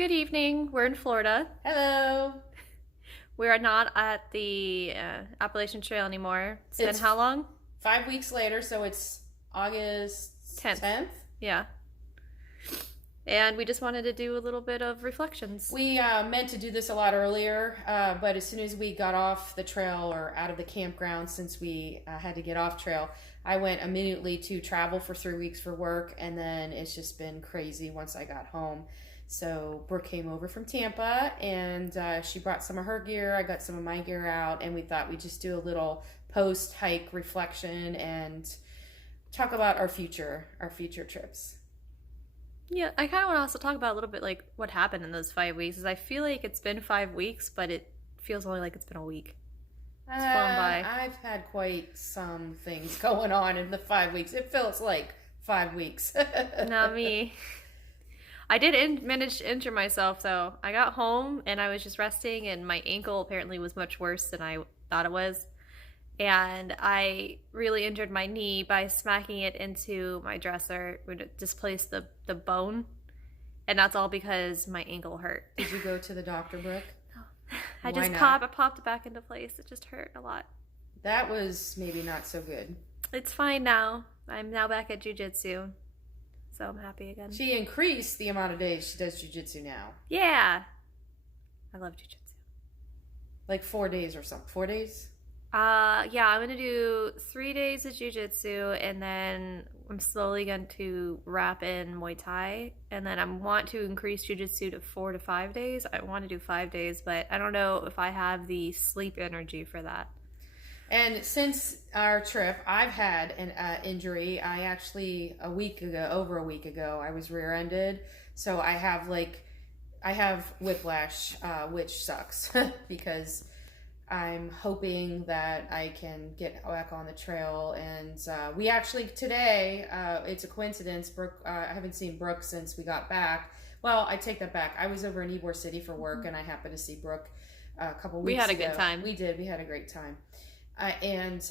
Good evening. We're in Florida. Hello. We are not at the Appalachian Trail anymore. It's been It's how long? 5 weeks later, so it's August 10th. 10th. Yeah. And we just wanted to do a little bit of reflections. We meant to do this a lot earlier, but as soon as we got off the trail or out of the campground, since we had to get off trail, I went immediately to travel for 3 weeks for work, and then it's just been crazy once I got home. So Brooke came over from Tampa, and she brought some of her gear. I got some of my gear out, and we thought we'd just do a little post hike reflection and talk about our future trips. Yeah, I kind of want to also talk about a little bit like what happened in those 5 weeks. Because I feel like it's been 5 weeks, but it feels only like it's been a week. It's flown by. I've had quite some things going on in the 5 weeks. It feels like 5 weeks. Not me. I did manage to injure myself though. I got home and I was just resting, and my ankle apparently was much worse than I thought it was. And I really injured my knee by smacking it into my dresser. It would displace the bone. And that's all because my ankle hurt. Did you go to the doctor, Brooke? I Why just not? popped it back into place. It just hurt a lot. That was maybe not so good. It's fine now. I'm now back at jujitsu. So I'm happy again. She increased the amount of days she does jujitsu now. Yeah. I love jujitsu. Like 4 days or something. 4 days? Yeah, I'm gonna do 3 days of jujitsu, and then I'm slowly going to wrap in Muay Thai, and then I want to increase jujitsu to 4 to 5 days. I want to do 5 days, but I don't know if I have the sleep energy for that. And since our trip, I've had an injury. I actually, over a week ago, I was rear-ended. So I have whiplash, which sucks because I'm hoping that I can get back on the trail. And we actually today, it's a coincidence. Brooke, I haven't seen Brooke since we got back. Well, I take that back. I was over in Ybor City for work, and I happened to see Brooke a couple We weeks had a ago. good time. We did. We had a great time. And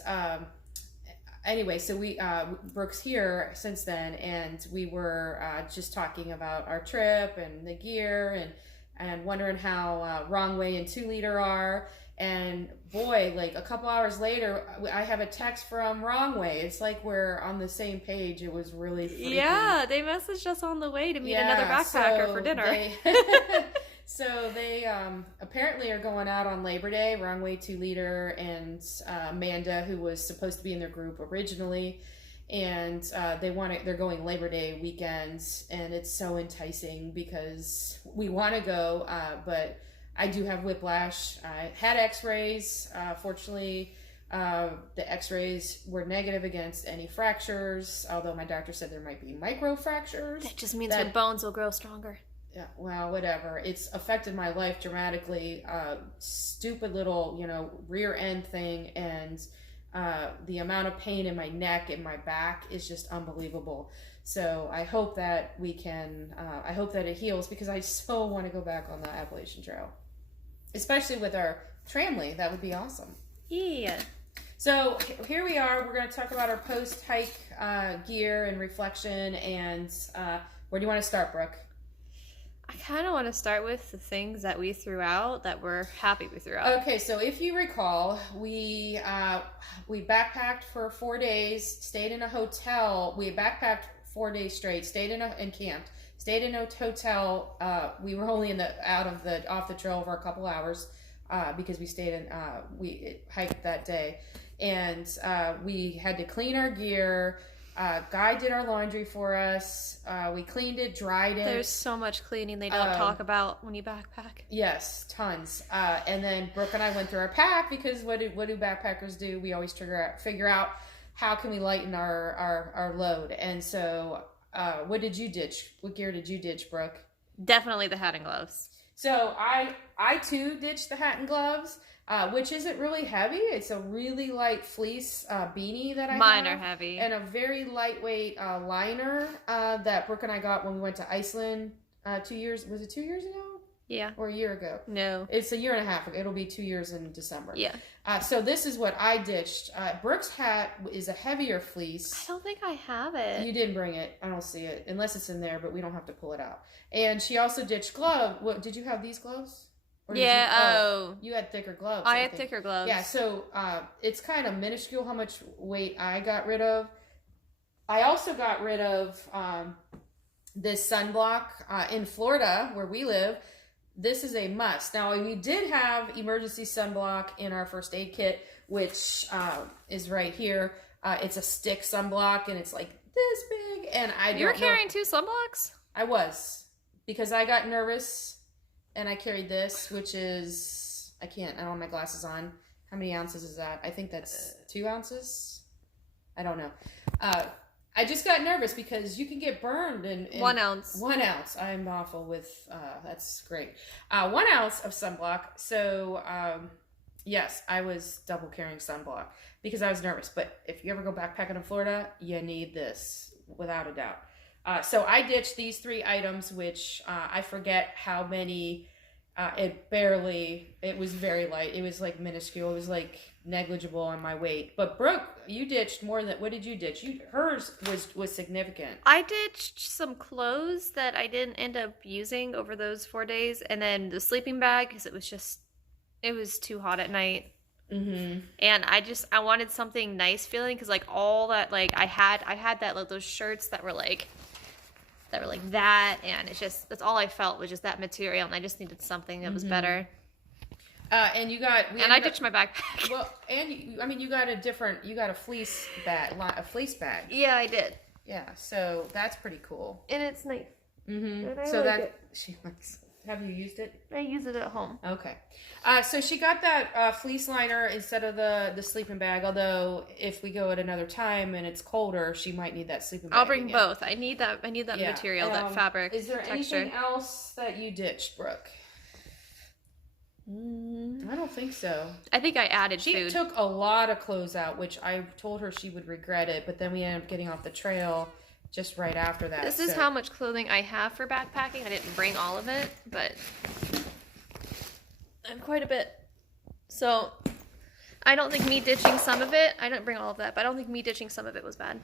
anyway, so Brooke's here since then, and we were just talking about our trip and the gear, and wondering how Wrong Way and 2 Liter are. And boy, like a couple hours later, I have a text from Wrong Way. It's like we're on the same page. It was really freaky. Yeah, they messaged us on the way to meet another backpacker for dinner. So they apparently are going out on Labor Day. Wrong Way 2 Liter and Amanda, who was supposed to be in their group originally, and they're going Labor Day weekends, and it's so enticing because we want to go, but I do have whiplash. I had X-rays. Fortunately, the X-rays were negative against any fractures, although my doctor said there might be micro fractures. That just means your bones will grow stronger. Yeah, well, whatever. It's affected my life dramatically. Stupid little, rear end thing, and the amount of pain in my neck and my back is just unbelievable. So I hope that I hope that it heals, because I so want to go back on the Appalachian Trail, especially with our tramley. That would be awesome. Yeah. So here we are. We're going to talk about our post hike gear and reflection. And where do you want to start, Brooke? I kind of want to start with the things that we threw out that we're happy we threw out. Okay, so if you recall, we backpacked for 4 days, stayed in a hotel. We backpacked 4 days straight, and camped, stayed in a hotel. We were only off the trail for a couple hours because we hiked that day, and we had to clean our gear. Guy did our laundry for us. We cleaned it, dried it. There's so much cleaning they don't talk about when you backpack. Yes, tons. And then Brooke and I went through our pack, because what do backpackers do? We always figure out how can we lighten our load. And so what did you ditch? What gear did you ditch, Brooke? Definitely the hat and gloves. So I too ditched the hat and gloves, which isn't really heavy. It's a really light fleece beanie that I have. Mine are heavy. And a very lightweight liner that Brooke and I got when we went to Iceland 2 years. Was it 2 years ago? Yeah. Or a year ago? No. It's a year and a half ago. It'll be 2 years in December. Yeah. So this is what I ditched. Brooke's hat is a heavier fleece. I don't think I have it. You didn't bring it. I don't see it. Unless it's in there, but we don't have to pull it out. And she also ditched glove. What, did you have these gloves? Or did you had thicker gloves. I had thicker gloves. Yeah, so it's kind of minuscule how much weight I got rid of. I also got rid of this sunblock in Florida, where we live. This is a must. Now, we did have emergency sunblock in our first aid kit, which is right here. It's a stick sunblock, and it's like this big. And You were carrying 2 sunblocks? I was, because I got nervous, and I carried this, which is, I don't have my glasses on. How many ounces is that? I think that's 2 ounces. I don't know. I just got nervous because you can get burned in 1 ounce. 1 ounce. I'm awful with, that's great. 1 ounce of sunblock. So, yes, I was double carrying sunblock because I was nervous. But if you ever go backpacking in Florida, you need this without a doubt. So I ditched these 3 items, which I forget how many. It was very light. It was like minuscule. It was like negligible on my weight. But Brooke, you ditched more than, what did you ditch? Hers was significant. I ditched some clothes that I didn't end up using over those 4 days. And then the sleeping bag, because it was too hot at night. Mm-hmm. And I wanted something nice feeling, because like all that, like I had that, like those shirts that were like that, and it's just, that's all I felt was just that material, and I just needed something that was better. And you got, I ditched my backpack. Well, and you got a fleece bag. Yeah, I did. Yeah, so that's pretty cool. And it's nice. Mm-hmm. And So like it. she likes. Have you used it? I use it at home. Okay. So she got that fleece liner instead of the sleeping bag, although if we go at another time and it's colder, she might need that sleeping bag. I'll bring again. both. I need that material, that fabric. Is there texture. anything else that you ditched, Brooke? I don't think so. I think I added She food. took a lot of clothes out, which I told her she would regret it, but then we ended up getting off the trail just right after that. This is how much clothing I have for backpacking. I didn't bring all of it, but I have quite a bit. So I don't think me ditching some of it, I didn't bring all of that, but I don't think me ditching some of it was bad.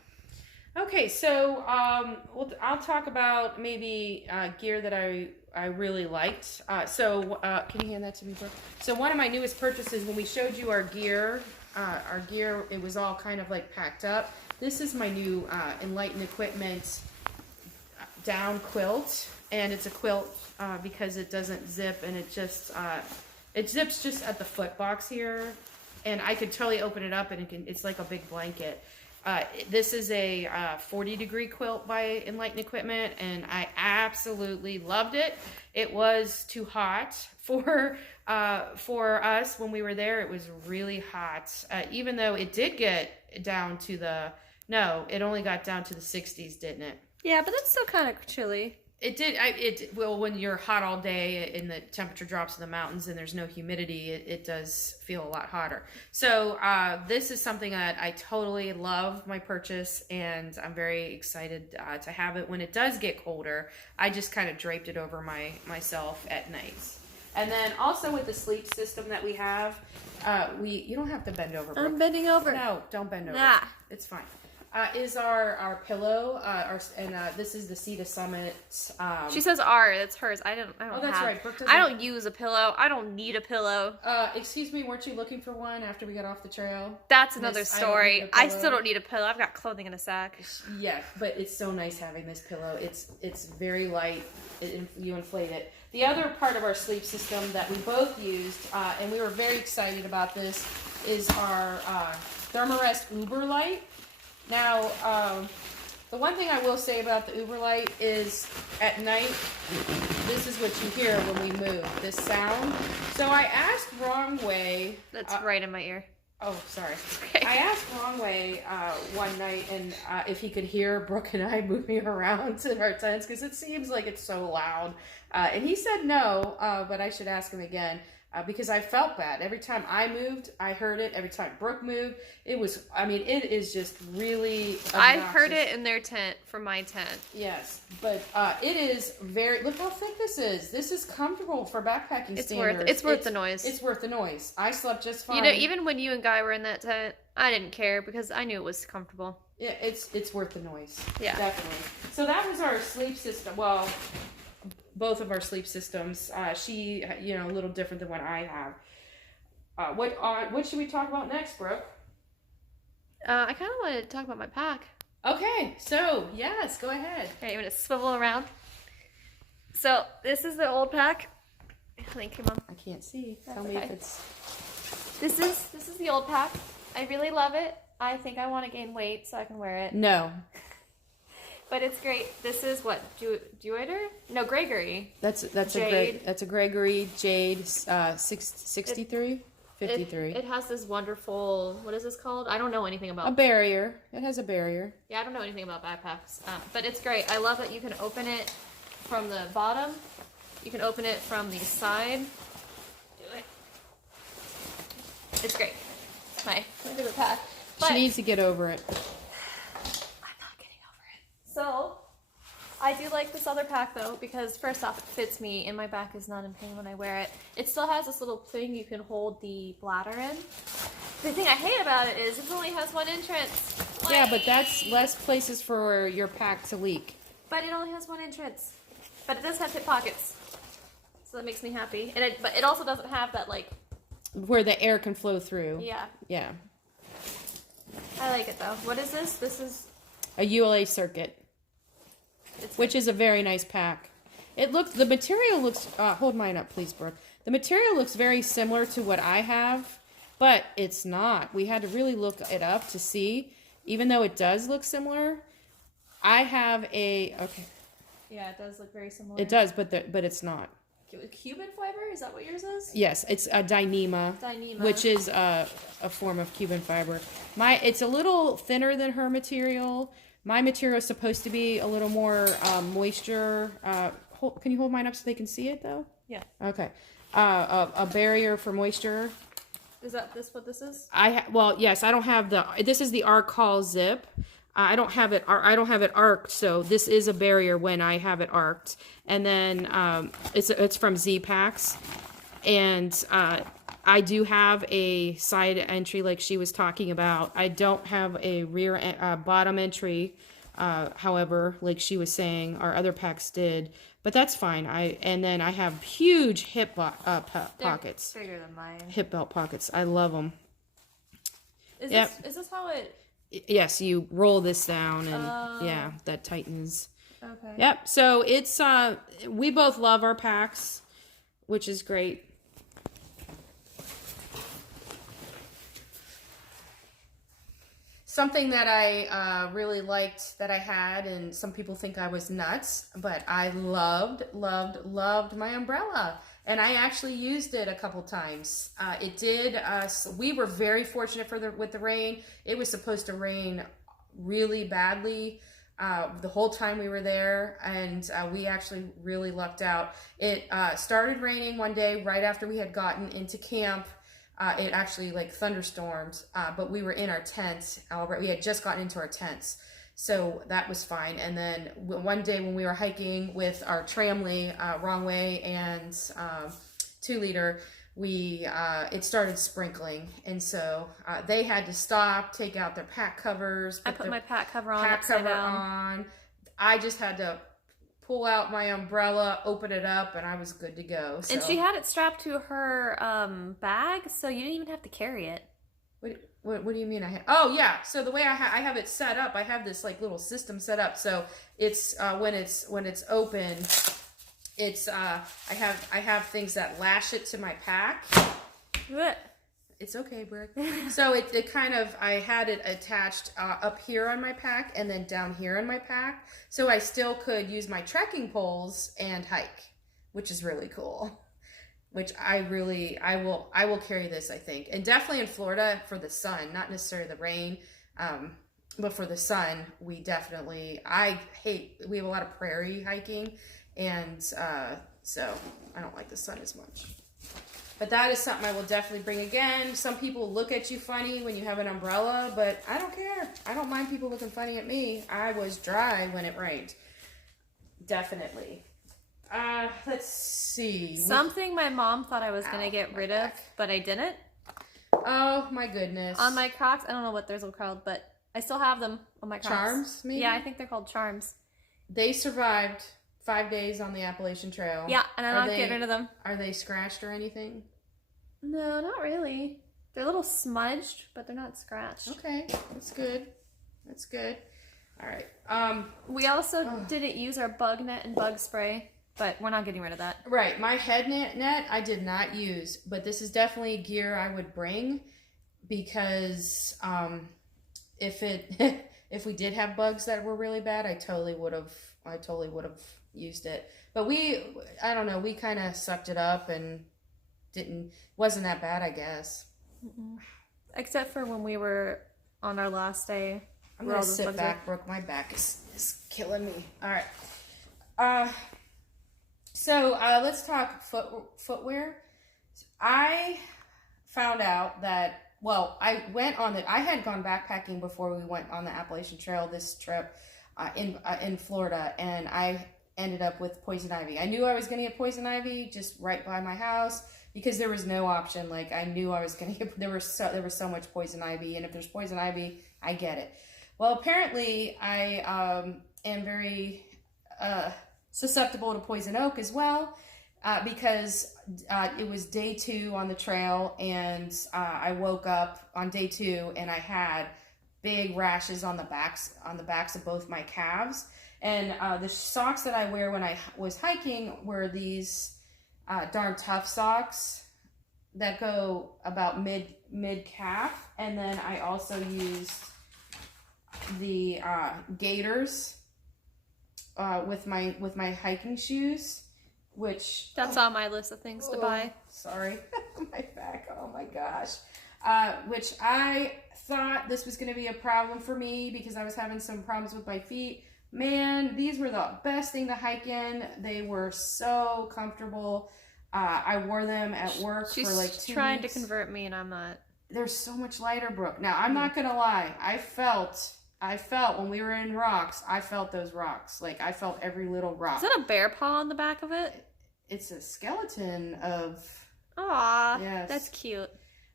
Okay, so I'll talk about maybe gear that I really liked. Can you hand that to me, Brooke? So one of my newest purchases, when we showed you our gear, it was all kind of like packed up. This is my new Enlighten Equipment down quilt, and it's a quilt because it doesn't zip, and it zips just at the foot box here, and I could totally open it up, and it's like a big blanket. This is a 40-degree quilt by Enlighten Equipment, and I absolutely loved it. It was too hot for us when we were there. It was really hot, even though it did get down to it only got down to the 60s, didn't it? Yeah, but that's still kind of chilly. It did. Well, when you're hot all day and the temperature drops in the mountains and there's no humidity, it does feel a lot hotter. So this is something that I totally love, my purchase, and I'm very excited to have it when it does get colder. I just kind of draped it over myself at nights. And then also with the sleep system that we have, you don't have to bend over, Brooke. I'm bending over. No, don't bend over. Nah. It's fine. Is our pillow, this is the Sea to Summit. She says "our." That's hers. I don't. Oh, that's right. Brooke doesn't. I don't use a pillow. I don't need a pillow. Excuse me. Weren't you looking for one after we got off the trail? That's another story. I I still don't need a pillow. I've got clothing in a sack. Yeah, but it's so nice having this pillow. It's very light. You inflate it. The other part of our sleep system that we both used, and we were very excited about this, is our Thermarest Uber Light. Now, the one thing I will say about the Uber Light is at night, this is what you hear when we move, this sound. So I asked Wrong Way. That's right in my ear. Oh, sorry. Okay. I asked Wrong Way one night and if he could hear Brooke and I moving around in our tents because it seems like it's so loud. And he said no, but I should ask him again. because I felt bad. Every time I moved, I heard it. Every time Brooke moved, it was, I mean, it is just really obnoxious. I heard it in their tent from my tent. Yes, but it is very, look how thick this is. This is comfortable for backpacking standards. It's worth the noise. It's worth the noise. I slept just fine. You know, even when you and Guy were in that tent, I didn't care because I knew it was comfortable. Yeah, it's worth the noise. Yeah. Definitely. So that was our sleep system. Well, both of our sleep systems. She, a little different than what I have. What should we talk about next, Brooke? I kind of wanted to talk about my pack. Okay, so yes, go ahead. Okay, you want to swivel around? So this is the old pack. Thank you, Mom. I can't see. That's Tell me okay. if it's. This is the old pack. I really love it. I think I want to gain weight so I can wear it. No. But it's great. This is what? Deuter? No, Gregory. That's a Gregory Jade 63? 53. It has this wonderful, what is this called? I don't know anything about a barrier. It has a barrier. Yeah, I don't know anything about backpacks. But it's great. I love that you can open it from the bottom. You can open it from the side. Do it. It's great. My favorite pack. But she needs to get over it. I'm not getting over it. So, I do like this other pack though, because first off, it fits me and my back is not in pain when I wear it. It still has this little thing you can hold the bladder in. The thing I hate about it is it only has one entrance. Yeah, but that's less places for your pack to leak. But it only has one entrance. But it does have hip pockets. So that makes me happy. But it also doesn't have that, like... where the air can flow through. Yeah. Yeah. I like it though. What is this? This is... a ULA Circuit. Which is a very nice pack. The material looks, hold mine up please, Brooke. The material looks very similar to what I have, but it's not. We had to really look it up to see, even though it does look similar. I have okay. Yeah, it does look very similar. It does, but it's not. Cuban fiber? Is that what yours is? Yes, it's a Dyneema. Dyneema. Which is a form of Cuban fiber. It's a little thinner than her material. My material is supposed to be a little more moisture. Can you hold mine up so they can see it though? Yeah. Okay. A barrier for moisture. Is that what this is? Well, yes. I don't have this is the Arc Haul Zip. I don't have it arced, so this is a barrier when I have it arced. And then it's from Z-Packs, and I do have a side entry like she was talking about. I don't have a rear bottom entry, however, like she was saying, our other packs did, but that's fine. And then I have huge hip pockets. They're bigger than mine. Hip belt pockets. I love them. Is this how it? Yes, you roll this down and yeah, that tightens. Okay. Yep. So it's we both love our packs, which is great. Something that I really liked that I had, and some people think I was nuts, but I loved my umbrella. And I actually used it a couple times. It did. We were very fortunate with the rain. It was supposed to rain really badly the whole time we were there, and we actually really lucked out. It started raining one day right after we had gotten into camp. It actually thunderstormed, but we were in our tents. We had just gotten into our tents. So that was fine. And then one day when we were hiking with our Tramley, Wrong Way, and 2-liter, it started sprinkling. And so they had to stop, take out their pack covers. I put my pack cover on upside down. I just had to pull out my umbrella, open it up, and I was good to go. So. And she had it strapped to her bag, so you didn't even have to carry it. What do you mean? Oh yeah. So the way I have it set up, I have this little system set up. So it's when it's open, it's I have things that lash it to my pack. What? It's okay, Brick. So it kind of, I had it attached up here on my pack and then down here on my pack, so I still could use my trekking poles and hike, which is really cool. Which I will carry this, I think. And definitely in Florida for the sun, not necessarily the rain, but for the sun, we have a lot of prairie hiking, and so I don't like the sun as much. But that is something I will definitely bring again. Some people look at you funny when you have an umbrella, but I don't care. I don't mind people looking funny at me. I was dry when it rained. Definitely. Let's see. Something my mom thought I was going to get my rid of, back. but I didn't. Oh, my goodness. On my Crocs, I don't know what those are called, but I still have them on my Crocs. Charms, maybe? Yeah, I think they're called charms. They survived 5 days on the Appalachian Trail. Yeah, and I'm not getting rid of them. Are they scratched or anything? No, not really. They're a little smudged, but they're not scratched. Okay, that's good. That's good. All right. We also didn't use our bug net and bug spray, but we're not getting rid of that. Right, my head net I did not use, but this is definitely gear I would bring because if if we did have bugs that were really bad, I totally would have used it. But I don't know, we kind of sucked it up and wasn't that bad, I guess. Mm-mm. Except for when we were on our last day. I'm gonna sit back, Brooke. My back is killing me. All right. So let's talk footwear. I found out that, well, I had gone backpacking before we went on the Appalachian Trail this trip in Florida, and I ended up with poison ivy. I knew I was going to get poison ivy just right by my house because there was no option. Like, I knew I was going to get, there was so much poison ivy, and if there's poison ivy, I get it. Well, apparently I am very susceptible to poison oak as well, because it was day 2 on the trail, and I woke up on day 2 and I had big rashes on the backs of both my calves. And the socks that I wear when I was hiking were these Darn Tough socks that go about mid calf, and then I also used the gaiters with my hiking shoes, which that's on my list of things to buy. Sorry, my back. Oh my gosh. Which I thought this was going to be a problem for me because I was having some problems with my feet. Man, these were the best thing to hike in. They were so comfortable. I wore them at work for like 2 weeks. She's trying to convert me, and I'm not. They're so much lighter, Brooke. Now, I'm not going to lie. I felt when we were in rocks, I felt those rocks. Like, I felt every little rock. Is that a bear paw on the back of it? It's a skeleton of... Aw, yes. That's cute.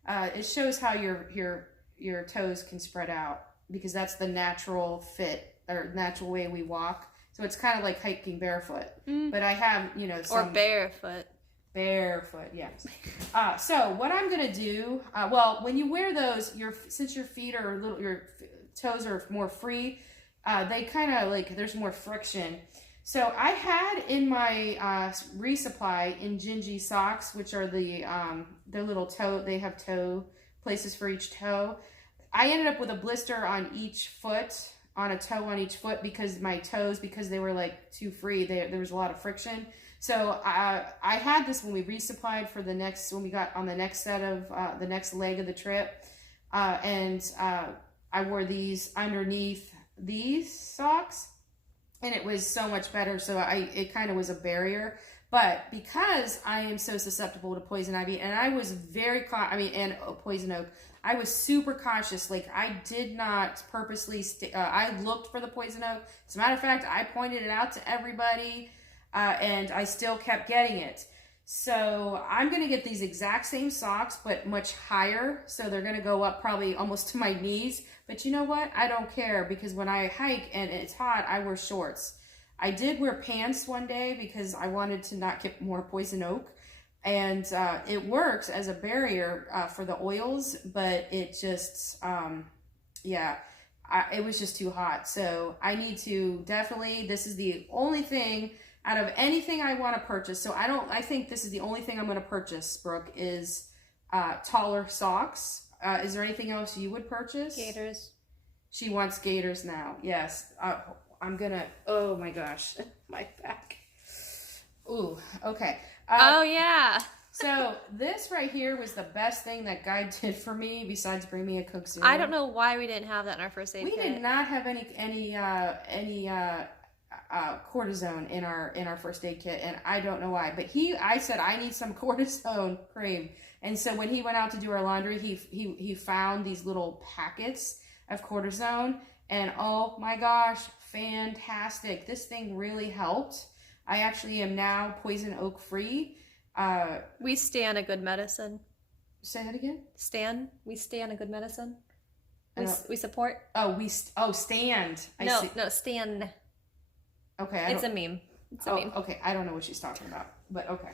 It shows how your toes can spread out because that's the natural fit or natural way we walk. So it's kind of like hiking barefoot. But I have, or barefoot. Barefoot, yes. So what I'm gonna do, well, when you wear those, since your feet are your toes are more free, they kind of like there's more friction. So I had in my resupply Injinji socks, which are their little toe. They have toe places for each toe. I ended up with a blister on each foot, on a toe on each foot because my toes, because they were like too free, there was a lot of friction. So I had this when we resupplied for when we got on the next set of the next leg of the trip, and I wore these underneath these socks, and it was so much better. So it kind of was a barrier. But because I am so susceptible to poison ivy, and I was and poison oak, I was super cautious. Like, I did not purposely, I looked for the poison oak. As a matter of fact, I pointed it out to everybody, and I still kept getting it. So I'm going to get these exact same socks, but much higher. So they're going to go up probably almost to my knees. But you know what? I don't care because when I hike and it's hot, I wear shorts. I did wear pants one day because I wanted to not get more poison oak. And it works as a barrier for the oils, but it just, it was just too hot. So I need to definitely, this is the only thing out of anything I want to purchase. So I think this is the only thing I'm going to purchase, Brooke, is taller socks. Is there anything else you would purchase? Gaiters. She wants gaiters now. Yes. I'm going to, oh my gosh, my back. Ooh, okay. Oh, yeah. So this right here was the best thing that Guy did for me besides bring me a Coke Zero. I don't know why we didn't have that in our first aid kit. We did not have any cortisone in our first aid kit, and I don't know why. But I said I need some cortisone cream, and so when he went out to do our laundry, he found these little packets of cortisone, and oh my gosh, fantastic! This thing really helped. I actually am now poison oak free. We stand a good medicine. Say that again. We stand a good medicine. We support. Stand. No, Stan. Okay. It's a meme. It's a meme. Okay, I don't know what she's talking about, but okay.